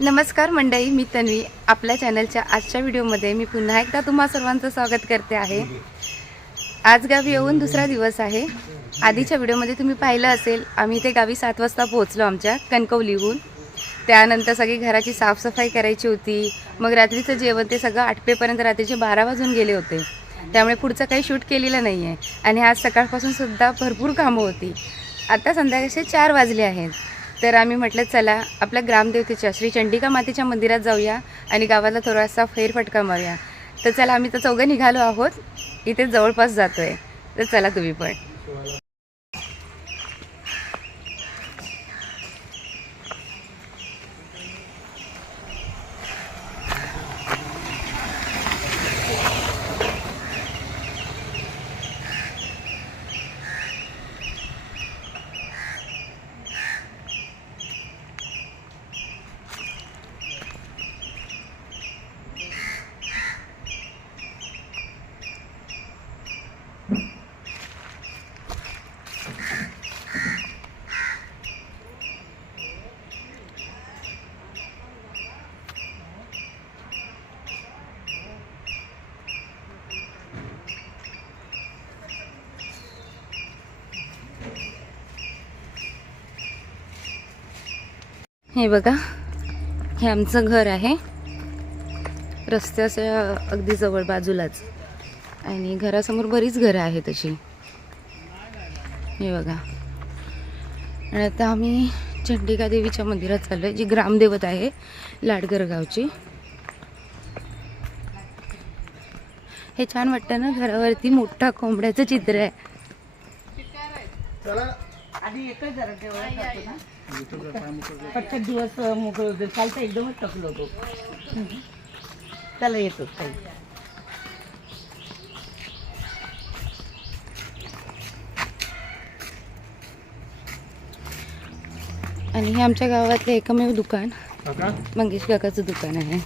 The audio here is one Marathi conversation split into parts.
नमस्कार मंडळी मी तन्वी. आपल्या चॅनलच्या आजच्या व्हिडिओमध्ये मी पुन्हा एकदा तुम्हा सर्वांचं स्वागत करते आहे. आज गावी येऊन दुसरा दिवस आहे. आधीच्या व्हिडिओमध्ये तुम्ही पाहिलं असेल आम्ही ते गावी सात वाजता पोहोचलो आमच्या कणकवलीहून. त्यानंतर सगळी घराची साफसफाई करायची होती. मग रात्रीचं जेवण ते सगळं आठपेपर्यंत रात्रीचे बारा वाजून गेले होते. त्यामुळे पुढचं काही शूट केलेलं नाही आहे आणि आज सकाळपासून सुद्धा भरपूर कामं होती. आता संध्याकाळचे चार वाजले आहेत. तर आम्ही म्हटलं चला आपल्या ग्रामदेवतेच्या श्री चंडिका मातेच्या मंदिरात जाऊया आणि गावाला थोडासा फेरफटका मारूया. तर चला आम्ही तर चौघं निघालो आहोत. इथे जवळपास जातो आहे तर चला तुम्ही पण. हे बघा हे आमचं घर आहे. रस्त्याच्या अगदी जवळ बाजूलाच. आणि घरासमोर बरीच घरं आहेत तशी हे बघा. आणि आता आम्ही चंडिका देवीच्या मंदिरात चाललो आहे जी ग्रामदेवत आहे लाडगर गावची. हे छान वाटतं ना घरावरती मोठा कोंबड्याचं चित्र आहे. पटकन दिवस मोकळ होते. कालचा एकदमच टाकलो होतो. त्याला येतो काही आणि हे आमच्या गावातलं एकमेव दुकान. मंगेश काकाचं दुकान आहे.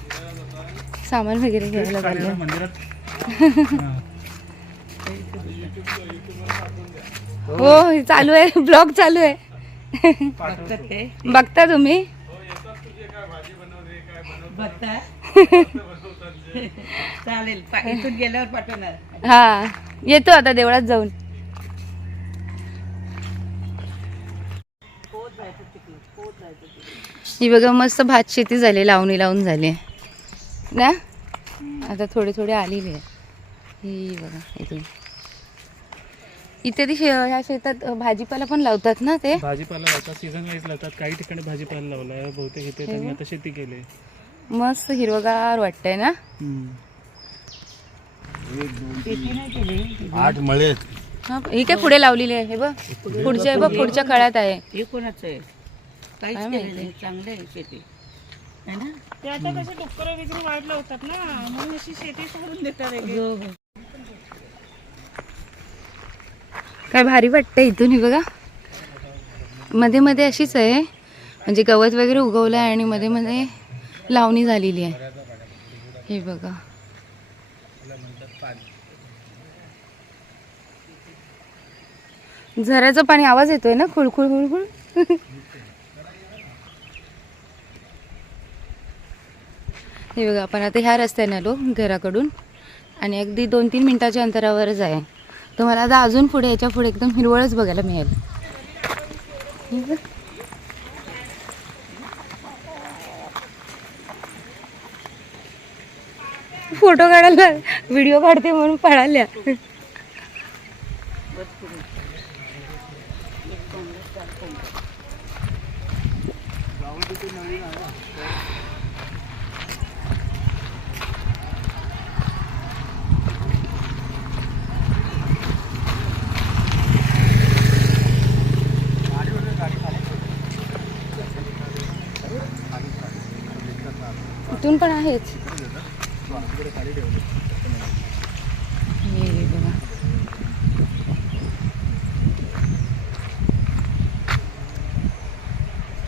सामान वगैरे घ्यायला मंदिरात? हो हे चालू आहे. ब्लॉग चालू आहे. बघता तुम्ही? बघता? चालेल इथून गेल्यावर पाठवणार. हा येतो आता देवळात जाऊन. ही बघा मस्त भात शेती झाली लावणी लावून झाली. ना? आता थोडे थोडे आलेले आहे. ही बघा इथून. इथे ती शे- ह्या शेतात अ, भाजीपाला पण लावतात ना ते? भाजीपाला लावतात सीझन वाईज लावतात. काही ठिकाणी भाजीपाला लावलाय बहुतेक इथे त्यांनी आता शेती केली. मस्त हिरवगार वाटतंय ना? शेती नाही केली. आठ मळे हा ही काय पुढे लावलेली आहे हे बघ. पुढच्या आहे बघ पुढच्या काळात आहे. हे कोणाचं आहे? काहीच काय केलं माहिती? नाही. चांगलं आहे शेती. है ना? ते आता कसे डुक्कर वगैरे वाढ लावतात ना म्हणून अशी शेती सोडून देतात एक हो, हो. काय भारी वाटतं इथून ही बघा. मध्ये मध्ये अशीच आहे. म्हणजे गवत वगैरे उगवलं आहे आणि मध्ये मध्ये लावणी झालेली आहे. हे बघा. झऱ्याचं पाणी आवाज येतोय ना? खुळखुळ खुळखुळ हे बघा आपण आता ह्या रस्त्याने आलो घराकडून. आणि अगदी दोन तीन मिनिटाच्या अंतरावरच आहे. तुम्हाला आता अजून पुढे याच्यापुढे एकदम हिरवळच बघायला मिळेल. फोटो काढायला व्हिडिओ काढते म्हणून पळाल्या. इथून पण आहेच. हे बघा.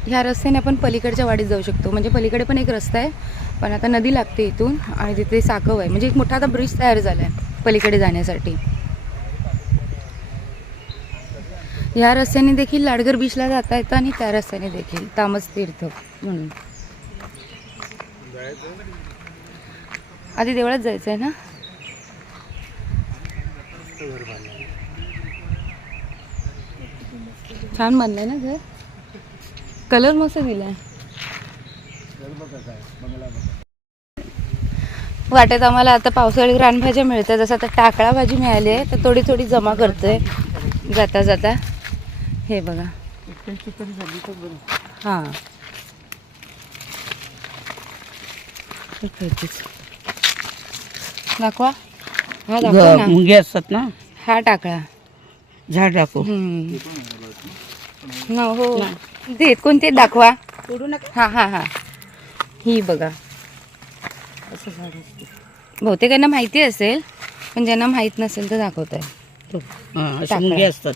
ह्या रस्त्याने आपण पलीकडच्या वाडीत जाऊ शकतो. म्हणजे पलीकडे पण एक रस्ता आहे पण आता नदी लागते इथून आणि तिथे साकव आहे. म्हणजे एक मोठा आता ब्रिज तयार झाला आहे पलीकडे जाण्यासाठी. या रस्त्याने देखील लाडगर बीचला जाता येतं आणि त्या रस्त्याने देखील तामस तीर्थ म्हणून. आधी देवळात जायचं आहे ना? छान बांधलंय ना घर? कलर मस्त दिलाय. वाटेत आम्हाला आता पावसाळी रानभाज्या मिळतात. जसं आता टाकळा भाजी मिळाली आहे तर थोडी थोडी जमा करतोय. जाता जाता. हे बघा. हां हे पाहिजेच. दाखवा. हा दाखवा ना. मुंगे असतात ना? हा टाकळा. झाड टाकू. हम्म. न, हो. देत कोणते दाखवा. तोडू नका. हा हा हा. ही बघा. असं झाड असते. बहुतेकांना माहिती असेल पण ज्यांना माहीत नसेल तर दाखवत आहे. हां टाकळा. मुंगे असतात.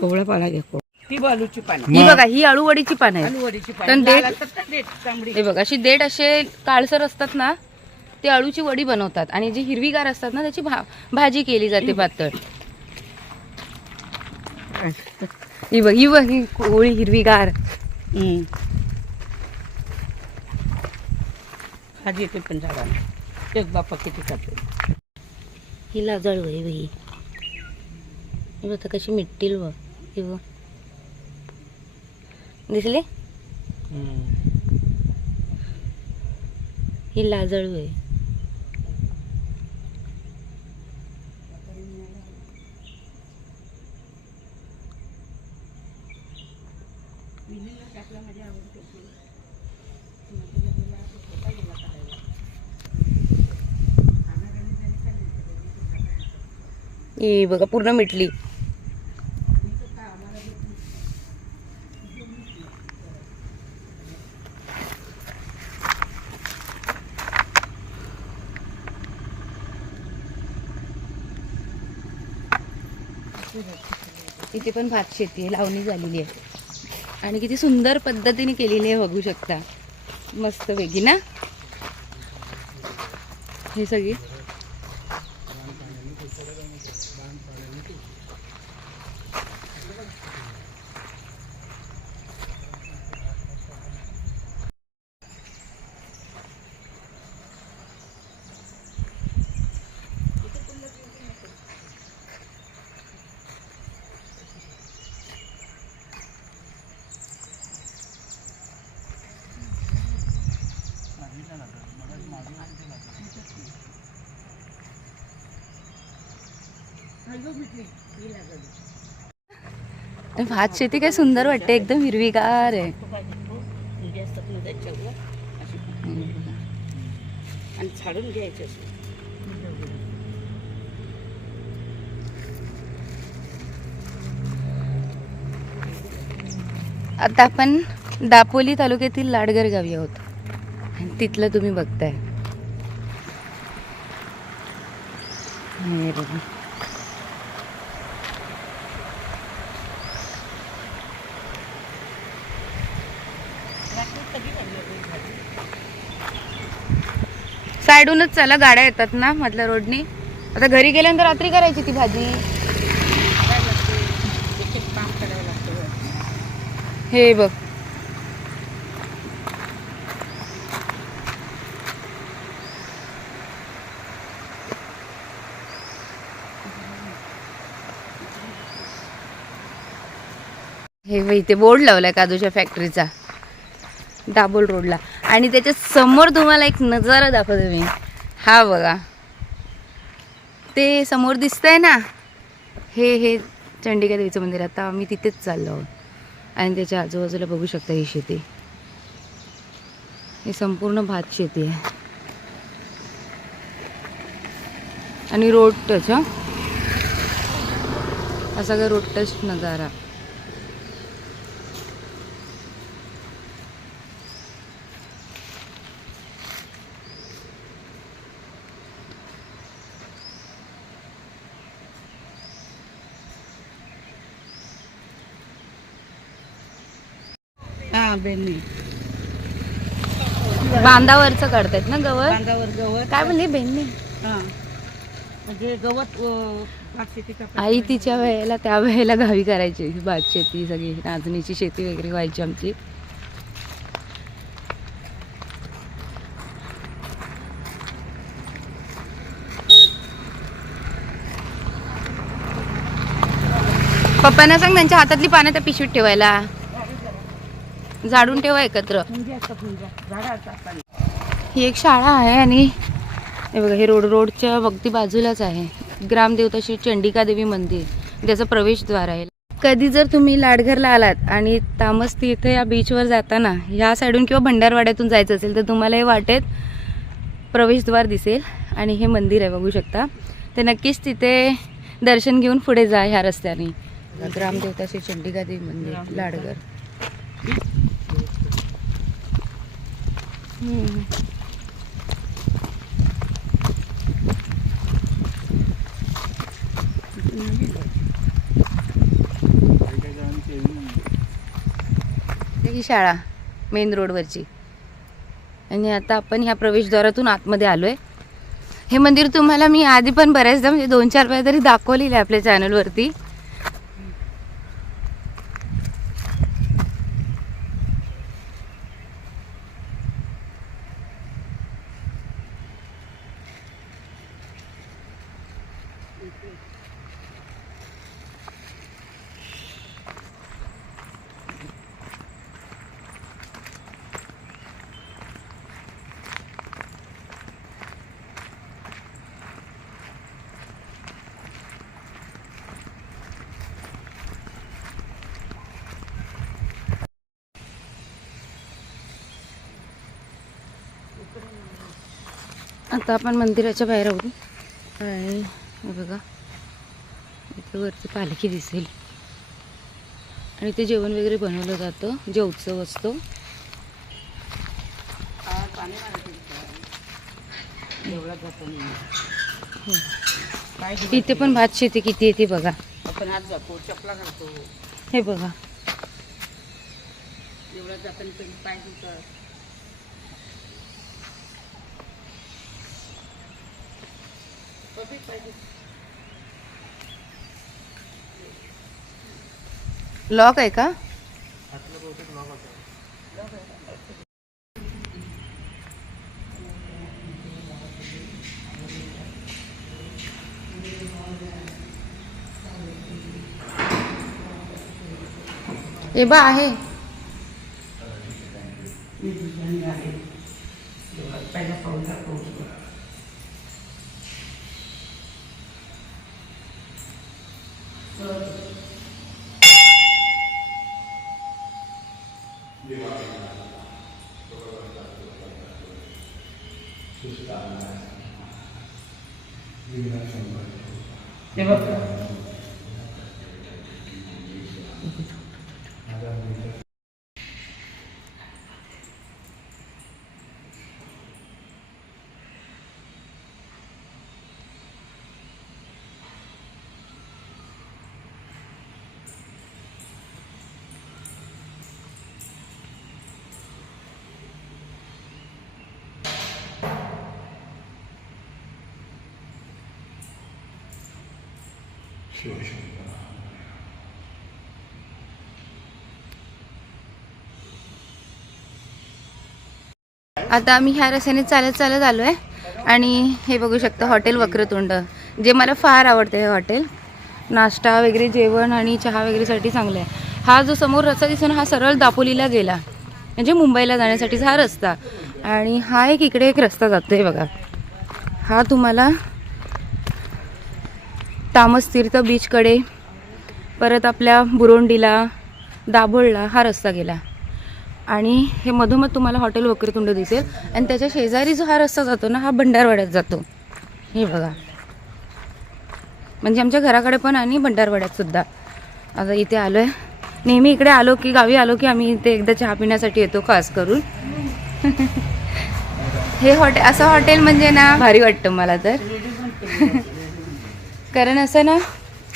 कोवळा पाला घ्या कोवळा. ती बालूची पानं. ही बघा ही आळूवडीची पानं आहेत. आलूवडीची पण पानं. देठ- लाल असतात ना देठ तांबडी हे बघा अशी देठ असे काळसर असतात ना ते अळूची वडी बनवतात. आणि जी हिरवीगार असतात ना त्याची भा भाजी केली जाते पातळ. ही बघ ही बघ ही कोवळी हिरवीगार. हम्म. भाजी येते पण झाडाला. एक बापा किती खाते ही लाजाळू आहे बाई ही. बघ आता कशी मिटतील व ही बघ. दिसले ही लाजाळू आहे ही बघा पूर्ण मिटली. इथे पण भात शेती आहे लावणी झालेली आहे. आणि किती सुंदर पद्धतीने केलेली आहे बघू शकता. मस्त वेगळी ना? हे सगळी आणि भात शेती काय सुंदर वाटते एकदम हिरवीगार आहे. आणि झाडून घ्यायचे आता आपण दापोली तालुक्यातील लाडगर गावी आहोत. आणि तिथलं तुम्ही बघताय. साईडूनच चला गाड्या येतात ना मधल्या रोडनी. आता घरी गेल्यानंतर रात्री करायची ती भाजी. हे बघ. हे इथे बोर्ड लावलाय काजूच्या फॅक्टरीचा दाबोल रोडला आणि त्याच्यासमोर तुम्हाला एक नजारा दाखवतो मी. हा बघा. ते समोर दिसतंय ना? हे हे चंडिका देवीचं मंदिर आता आम्ही तिथेच चाललो आहोत. आणि त्याच्या आजूबाजूला बघू शकता ही शेती. ही संपूर्ण भात शेती आहे. आणि रोड टच हा असा काय रोड टच नजारा. हा बेनी बांधावरचं काढतायत ना गवत? बांधावर गवत. काय म्हणले बेननी हा. म्हणजे गवत अं, भातशेती करतात. आई तिच्या वेळेला त्या वेळेला गावी करायची भात शेती सगळी नाचणीची शेती वगैरे व्हायची आमची. पप्पांना सांग त्यांच्या हातातली पानं त्या पिशवीत ठेवायला. झाडून ठेवा एकत्र. ही एक शाळा आहे आणि हे बघा हे रोड रोडच्या अगदी बाजूलाच आहे. ग्रामदेवता श्री चंडिका देवी मंदिर. त्याचं प्रवेशद्वार आहे. कधी जर तुम्ही लाडघरला आलात आणि तामस तीर्थ या बीचवर जाताना ह्या साईडून किंवा भंडारवाड्यातून जायचं असेल तर तुम्हाला हे वाटेत प्रवेशद्वार दिसेल आणि हे मंदिर आहे बघू शकता. तर नक्कीच तिथे दर्शन घेऊन पुढे जा ह्या रस्त्याने. ग्रामदेवता श्री चंडिका देवी मंदिर लाडघर हम्म. काही काही जणांनी केली नाही. ही शाळा मेन रोडवरची आणि आता आपण ह्या प्रवेशद्वारातून आतमध्ये आलो आहे हे मंदिर तुम्हाला मी आधी पण बऱ्याचदा म्हणजे दोन चार वेळा तरी दाखवलेलं आहे आपल्या चॅनलवरती आता आपण मंदिराच्या बाहेर आहोत. आणि बघा. इथे वरती पालखी दिसेल. आणि ते जेवण वगैरे बनवलं जातं. जे उत्सव असतो. इथे पण भात शेती किती येते बघा. आपण आज जातो चपला घालतो. हे बघा. जाताना कधी पाय लॉक आहे का? हे बा आहे. आता आम्ही ह्या रस्त्याने चालत चालत आलो आहे आणि हे बघू शकता हॉटेल वक्रतुंड. जे मला फार आवडते हे हॉटेल. नाश्ता वगैरे जेवण आणि चहा वगैरेसाठी चांगलं आहे. हा जो समोर रस्ता दिसतो ना हा सरळ दापोलीला गेला. म्हणजे मुंबईला जाण्यासाठीचा हा रस्ता. आणि हा एक इकडे एक रस्ता जातो आहे बघा. हा तुम्हाला तामस तीर्थ बीचकडे परत आपल्या बुरोंडीला दाभोळला हा रस्ता गेला. आणि हे मधोमध तुम्हाला हॉटेल वक्रतुंड दिसेल. आणि त्याच्या शेजारी जो हा रस्ता जातो ना हा भंडारवाड्यात जातो. हे बघा. म्हणजे आमच्या घराकडे पण आणि भंडारवाड्यातसुद्धा आता इथे आलो आहे नेहमी इकडे आलो की गावी आलो की आम्ही इथे एकदा चहा पिण्यासाठी येतो खास करून. हे हॉटेल असं हॉटेल म्हणजे ना भारी वाटतं मला तर. कारण असं ना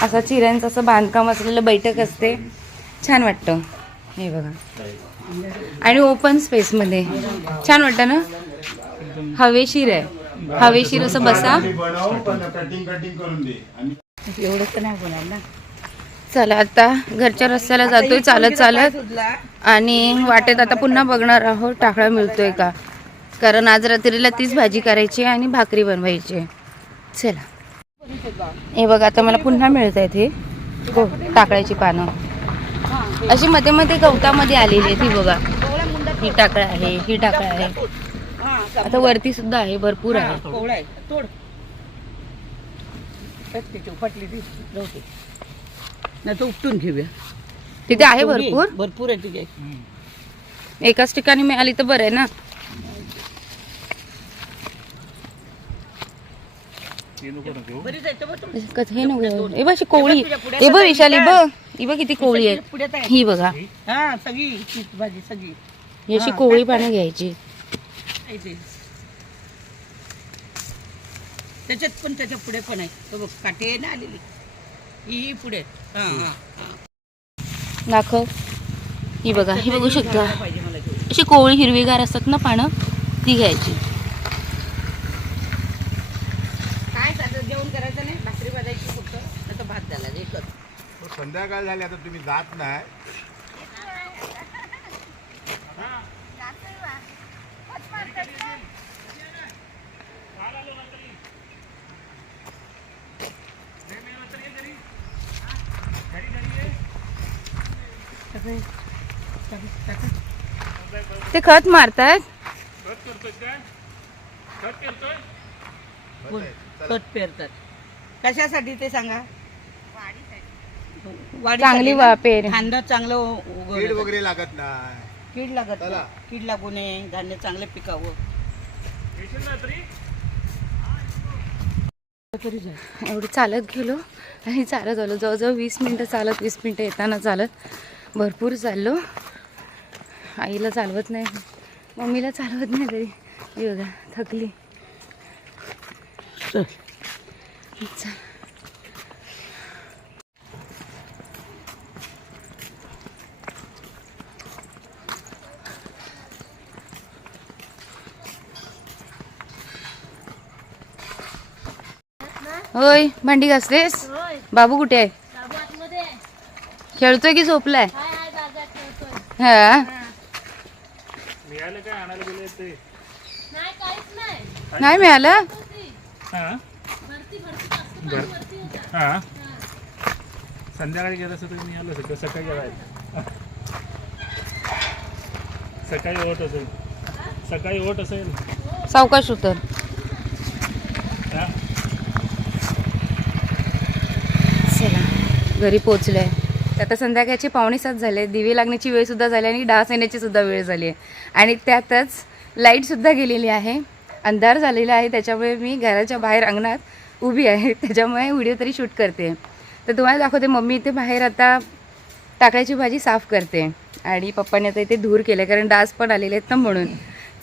असं चिऱ्यांचं असं बांधकाम असलेलं बैठक असते. छान वाटतं. हे बघा. आणि ओपन स्पेसमध्ये छान वाटतं ना? हवेशीर आहे. हवेशीर असं बसा. बनव पण कटिंग कटिंग करून दे आणि एवढं तर नाही होणार ना. चला आता घरच्या रस्त्याला जातोय चालत चालत. आणि वाटेत आता पुन्हा बघणार आहोत टाकळा मिळतोय का? कारण आज रात्रीला तीच भाजी करायची आहे आणि भाकरी बनवायची आहे. चला. हे बघा आता मला पुन्हा मिळत आहेत हे. गो टाकळ्याची पानं. अशी मध्ये मध्ये गवतामध्ये आलेली आहेत ही बघा. ही टाकळा आहे ही टाकळा आहे. हा आता वरती सुद्धा आहे भरपूर आहे. नाही तर उपटून घेऊया. तिथे आहे भरपूर? भरपूर आहे तुझे एकाच ठिकाणी मिळाली तर बरं आहे ना? हे नको हे बघ अशी कोवळी. हे बघ विशाली बघ. ही बघ किती कोवळी आहे. ही बघा. हा? सगळी तीच भाजी सगळी. ही अशी कोवळी पानं घ्यायची. त्याच्यात पण त्याच्या पुढे पण आहे. तो बघ आहे ना आलेली. ही ही पुढे हा हा हा. दाखव. ही बघा ही बघू शकता. अशी कोवळी हिरवीगार असतात ना पानं ती घ्यायची काय चालतं जेवण करायचं नाही भाकरी भाजायची फक्त नाही तर भात झाला एकच संध्याकाळ झाली आता तुम्ही जात नाही. ते खत मारतात खत पेरतात. कशासाठी ते सांगा? चांगली ना? वापेर धान्य चांगलं उगवलं कीड. वगैरे लागत नाही. कीड लागत चला. नाही. कीड लागू नये. धान्य चांगलं पिकावं. एवढी चालत गेलो आणि चालत आलो. जवळजवळ वीस मिनटं चालत वीस मिनटं येताना चालत. भरपूर चाललो. आईला चालवत नाही. मम्मीला चालवत नाही तरी बघा थकली. चल. होय भांडी घासतेस बाबू कुठे आहे? खेळतोय की झोपलाय? हा. नाही मिळालं? हा? बर हा? संध्याकाळी गेलं असं तुम्ही आलं सगळं सकाळी गेला? सकाळी ओट असेल. सकाळी ओट असेल. सावकाश उतर हा चला आहे तर आता संध्याकाळचे पावणेसात झाले दिवे लागण्याची वेळसुद्धा झाली आणि डास येण्याची सुद्धा वेळ झाली आहे. आणि त्यातच लाईटसुद्धा गेलेली आहे अंधार झालेला आहे त्याच्यामुळे मी घराच्या बाहेर अंगणात उभी आहे त्याच्यामुळे व्हिडिओ तरी शूट करते. तर तुम्हाला दाखवते मम्मी इथे बाहेर आता टाकळ्याची भाजी साफ करते आणि पप्पाने आता इथे धूर केलं कारण डास पण आलेले आहेत ना म्हणून.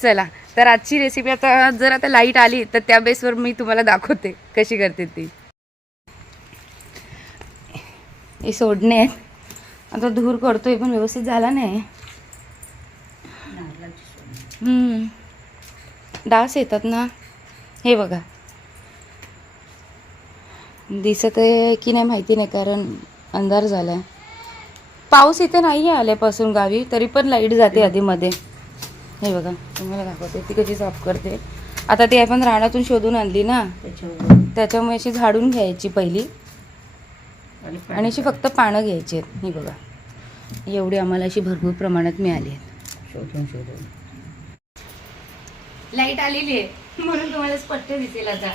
चला तर आजची रेसिपी आता जर आता लाइट आली तर त्या बेसवर मी तुम्हाला दाखवते कशी करते ती. हे सोडणे आहेत. आता धूर करतोय पण व्यवस्थित झाला नाही. डास येतात ना. हे बघा. दिसत आहे की नाही माहिती नाही कारण अंधार झालाय. पाऊस इथे नाही आहे आल्यापासून गावी तरी पण लाइट जाते आधीमध्ये. हे बघा तुम्हाला दाखवते ती कशी साफ करते. आता ती आपण रानातून शोधून आणली ना. त्याच्यावर त्याच्यामुळे अशी झाडून घ्यायची पहिली. आणि अशी फक्त पानं घ्यायची आहेत. ही बघा. एवढी आम्हाला अशी भरपूर प्रमाणात मिळाली आहेत. शोधून शोधून. लाइट आलेली आहे. म्हणून तुम्हाला स्पष्ट दिसेल आता.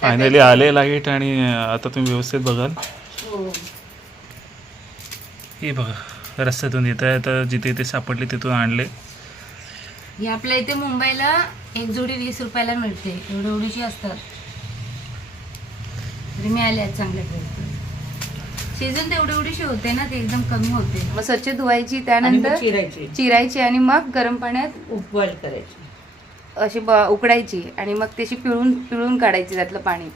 फायनली आले लाइट आणि आता तुम्ही व्यवस्थित बघाल. हो. हे बघा रस्त्यातून येत आहे तर जिथे ते सापडले तिथून आणले. ही आपल्या इथे मुंबईला एक जोडी वीस रुपयाला मिळते. एवढी एवढीशी असतात. तरी मिळाले आहेत चांगल्या प्रकारे सीझन तेवढी एवढीशी होते ना ते एकदम कमी होते. मग स्वच्छ धुवायची त्यानंतर चिरायची. चिरायची आणि मग गरम पाण्यात उपवाल करायची. अशी ब उकडायची आणि मग त्याची पिळून पिळून काढायची त्यातलं पाणी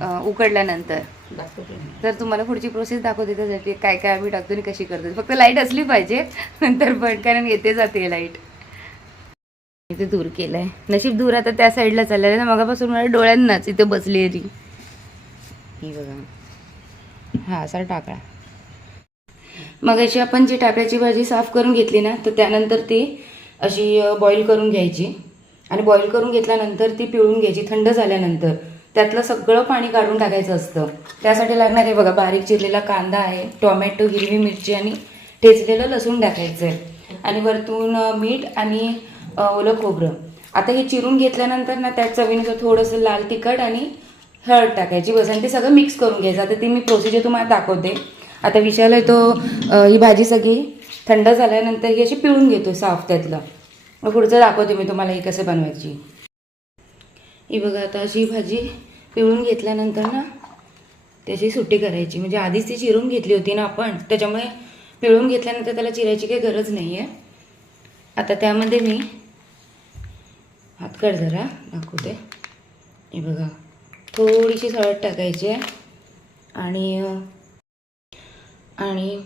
अं, उकडल्यानंतर. दाखवते मी. तर तुम्हाला पुढची प्रोसेस दाखवते त्यासाठी काय काय आम्ही टाकतो आणि कशी करतो. फक्त लाइट असली पाहिजे नंतर पण कारण येते जाते लाइट इथे दूर केलंय. नशीब दूर आता त्या साईडला चाललेलं ना मगापासून मला डोळ्यांनाच इथे बसली आहे ती. ही बघा. हा असा टाकळा. मग अशी आपण जी टाकळ्याची भाजी साफ करून घेतली ना तर त्यानंतर ती अशी बॉईल करून घ्यायची. आणि बॉईल करून घेतल्यानंतर ती पिळून घ्यायची थंड झाल्यानंतर. त्यातलं सगळं पाणी काढून टाकायचं असतं. त्यासाठी लागणार आहे बघा बारीक चिरलेला कांदा आहे टोमॅटो हिरवी मिरची आणि ठेचलेलं लसूण टाकायचं आहे आणि वरतून मीठ आणि ओलं खोबरं. आता हे चिरून घेतल्यानंतर ना त्यात चवीनुसार थोडंसं लाल तिखट आणि हळद टाकायची बस आणि ते सगळं मिक्स करून घ्यायचं. आता ती मी प्रोसिजर तुम्हाला दाखवते. आता विशाल आहे तो ही भाजी सगळी थंड झाल्यानंतर ही अशी पिळून घेतो साफ त्यातलं. मग पुढचं दाखवते मी तुम्हाला ही कसं बनवायची. ही बघा आता अशी भाजी पिळून घेतल्यानंतर ना त्याची सुट्टी करायची. म्हणजे आधीच ती चिरून घेतली होती ना आपण त्याच्यामुळे पिळून घेतल्यानंतर त्याला चिरायची काही गरज नाही आहे आता त्यामध्ये मी हातकड जरा दाखवते. हे बघा. थोडीशी हळद टाकायची आहे. आणि आणि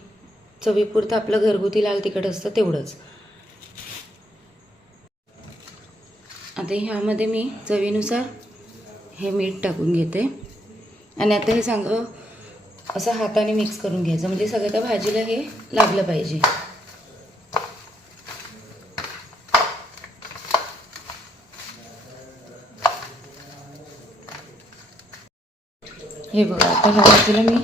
चवीपुरतं आपलं घरगुती लाल तिखट असतं तेवढंच. आता ह्यामध्ये मी चवीनुसार हे मीठ टाकून घेते. आणि आता हे सांग असं हाताने मिक्स करून घ्यायचं. म्हणजे सगळं त्या भाजीला हे लागलं पाहिजे. हे बघा आता ह्या भाजीला मी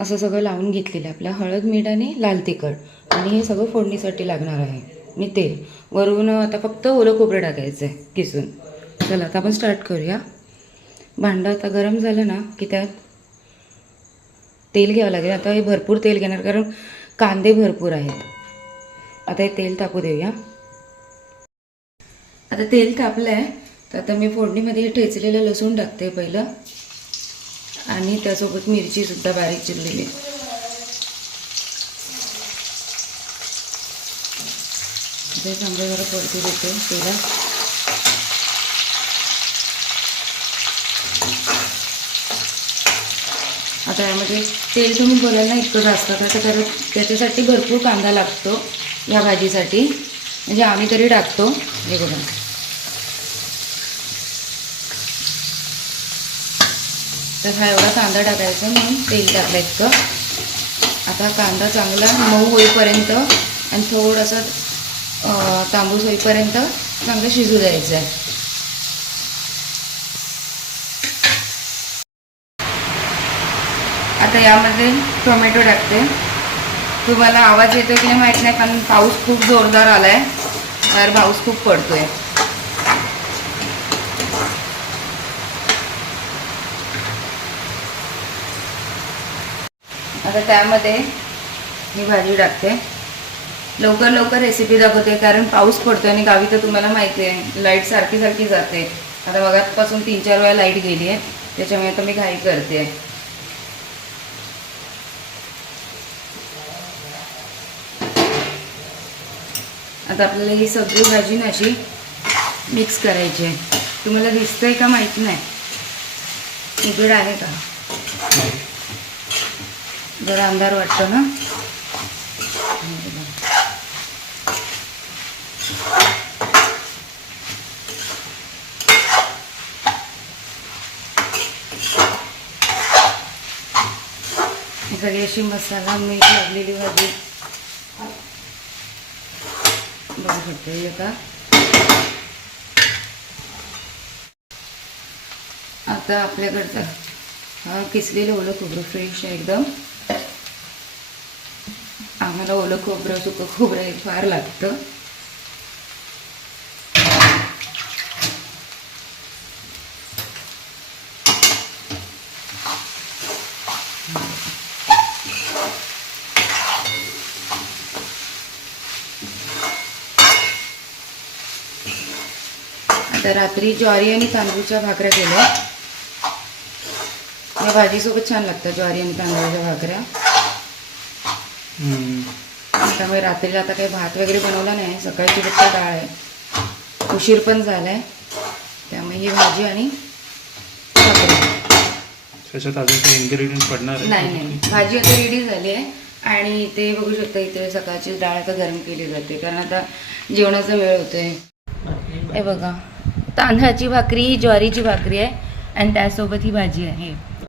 असं सगळं लावून घेतलेलं आहे आपलं. हळद मीठ आणि लाल तिखट. आणि हे सगळं फोडणीसाठी लागणार आहे. आणि तेल. वरून आता फक्त ओलं खोबरं टाकायचं आहे किसून. चला आता आपण स्टार्ट करूया. भांडं आता गरम झालं ना की त्यात तेल घ्यावं लागेल. आता हे भरपूर तेल घेणार कारण कांदे भरपूर आहेत. आता हे तेल तापू देऊया. आता तेल तापलं आहे तर आता मी फोडणीमध्ये हे ठेचलेलं लसूण टाकते पहिलं. आणि त्यासोबत मिरचीसुद्धा बारीक चिरलेली. ते चांगलं जरा परतू देते तेलात. आता यामध्ये तेल तुम्ही बोलाल ना इतकं जास्त का तर कारण त्याच्यासाठी भरपूर कांदा लागतो या भाजीसाठी. म्हणजे आम्ही तरी टाकतो. हे बघा. तर हा एवढा कांदा टाकायचा म्हणून तेल टाकलं इतकं. आता कांदा चांगला मऊ होईपर्यंत आणि थोडंसं तांबूस होईपर्यंत चांगलं शिजू द्यायचं आहे आता यामध्ये टोमॅटो टाकते. तुम्हाला आवाज येतो की नाही माहीत नाही कारण पाऊस खूप जोरदार आला आहे बाहेर पाऊस खूप पडतोय. आता त्यामध्ये मी भाजी टाकते. लवकर लवकर रेसिपी दाखवते कारण पाऊस पडतोय आणि गावी तर तुम्हाला माहिती आहे लाइट सारखी सारखी जाते. आता बघापासून तीन चार वेळा लाइट गेली आहे त्याच्यामुळे आता मी घाई करते. आता आपल्याला ही सगळी भाजी ना अशी मिक्स करायची आहे. तुम्हाला दिसतंय का माहीत नाही? उघड आहे का? जरा अंधार वाटतो ना? सगळी अशी मसाला मीठ लागलेली भाजी. बघू शकतो ही आता आता आपल्याकडचा हा किसलेलं ओलं खोबरं फ्रेश आहे एकदम. आम्हाला ओलं खोबरं सुकं खोबरं हे फार लागतं. आता रात्री ज्वारी आणि तांदूळच्या भाकऱ्या केल्या. या भाजीसोबत छान लागतं ज्वारी आणि तांदळाच्या भाकऱ्या. त्यामुळे रात्रीला आता काही भात वगैरे बनवला नाही. सकाळची फक्त डाळ आहे. उशीर पण झाला आहे त्यामुळे ही भाजी आणि त्याच्यात अजून काही इन्ग्रेडियंट पडणार आहे? नाही नाही. भाजी आता रेडी झाली आहे. आणि इथे बघू शकता इथे सकाळची डाळ आता गरम केली जाते. कारण आता जेवणाचा वेळ होतोय. हे बघा. तांदळाची भाकरी ही ज्वारीची भाकरी आहे. आणि त्यासोबत ही भाजी आहे.